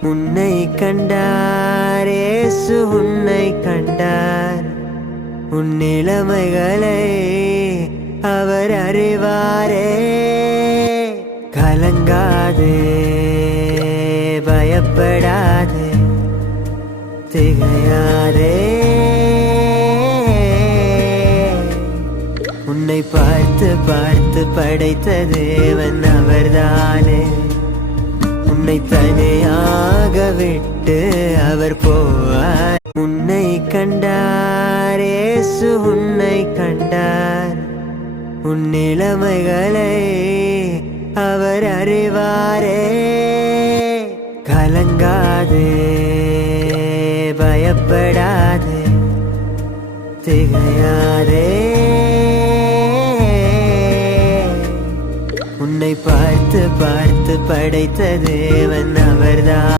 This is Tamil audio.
உன்னை கண்டார் இயேசு உன்னை கண்டார் உன் நிலைமைகளை அவர் அறிவாரே கலங்காதே பயப்படாதே திகையாதே உன்னை பார்த்து பார்த்து படைத்த தேவன் அவர்தானே உன்னை தனியாக விட்டு அவர் போவார் உன்னை கண்டார் இயேசு உன்னை கண்டார் உன் நிலைமைகளை அவர் அறிவாரே கலங்காதே பயப்படாதே திகையாதே உன்னை பார்த்து பார்த்து படைத்த தேவன் அவர்தான்